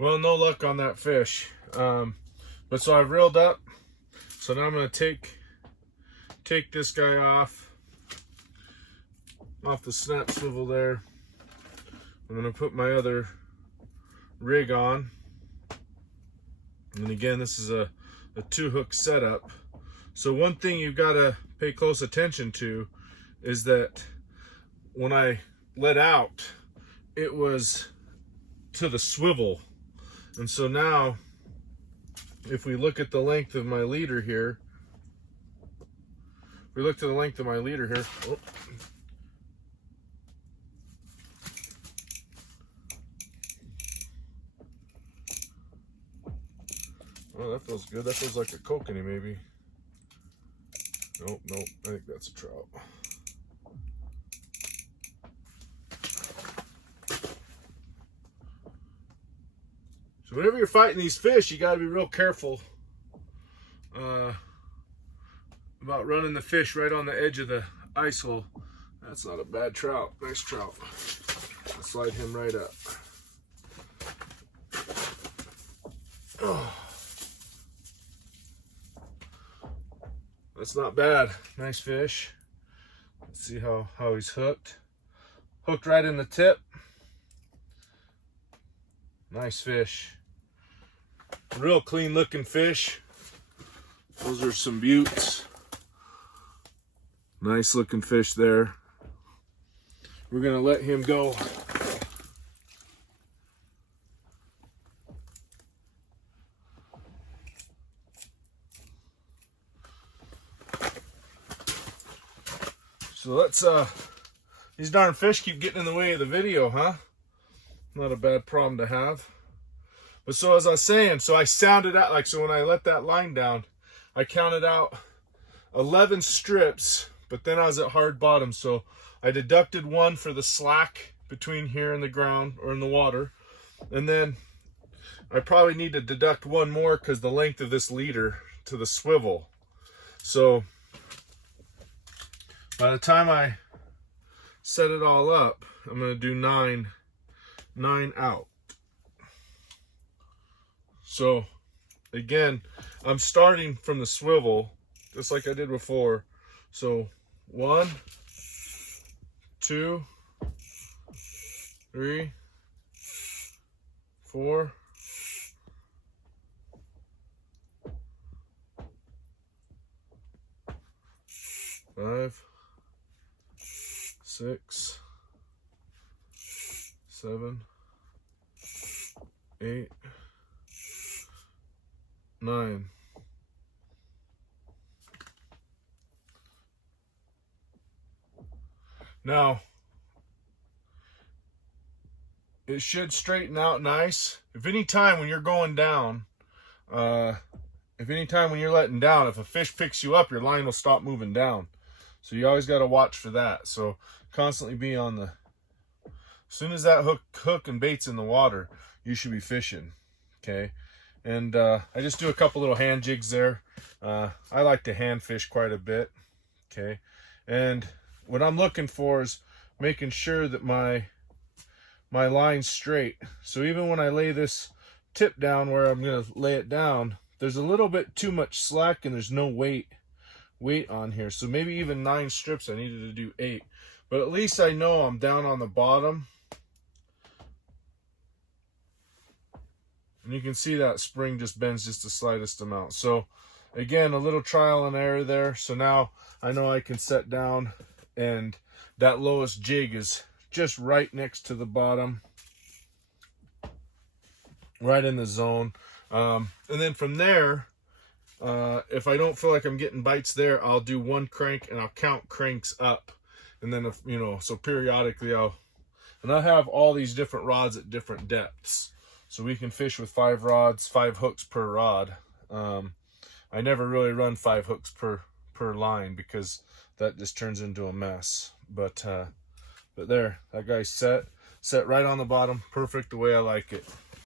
Well, no luck on that fish. But so I've reeled up. So now I'm going to take this guy off the snap swivel there. I'm going to put my other rig on. And again, this is a 2-hook setup. So one thing you've got to pay close attention to is that when I let out, it was to the swivel. And so now, if we look at the length of my leader here, oh. Oh, that feels good. That feels like a kokanee maybe. Nope, I think that's a trout. So whenever you're fighting these fish, you got to be real careful about running the fish right on the edge of the ice hole. That's not a bad trout. Nice trout. I'll slide him right up. Oh. That's not bad. Nice fish. Let's see how he's hooked. Hooked right in the tip. Nice fish. Real clean looking fish. Those are some buttes. Nice looking fish there. We're gonna let him go. So let's, these darn fish keep getting in the way of the video, huh? Not a bad problem to have. But so as I was saying, so I sounded out, like, so when I let that line down, I counted out 11 strips, but then I was at hard bottom. So I deducted 1 for the slack between here and the ground, or in the water. And then I probably need to deduct 1 more because the length of this leader to the swivel. So by the time I set it all up, I'm going to do 9 out. So again, I'm starting from the swivel, just like I did before. So 1, 2, 3, 4, 5, 6, 7, 8, 9. Now, it should straighten out nice. If any time when you're going down, if any time when you're letting down, if a fish picks you up, your line will stop moving down. So you always got to watch for that. So constantly be on the, as soon as that hook and bait's in the water, you should be fishing. Okay. And I just do a couple little hand jigs there. I like to hand fish quite a bit. Okay. And what I'm looking for is making sure that my line's straight. So even when I lay this tip down where I'm going to lay it down, there's a little bit too much slack and there's no weight on here. So maybe even 9 strips, I needed to do 8. But at least I know I'm down on the bottom. And you can see that spring just bends just the slightest amount. So again, a little trial and error there. So now I know I can set down, and that lowest jig is just right next to the bottom, right in the zone. And then from there, if I don't feel like I'm getting bites there, I'll do 1 crank and I'll count cranks up. And then, if, you know, so periodically I'll have all these different rods at different depths. So we can fish with 5 rods, 5 hooks per rod. I never really run 5 hooks per line because that just turns into a mess. But there, that guy's set right on the bottom, perfect the way I like it.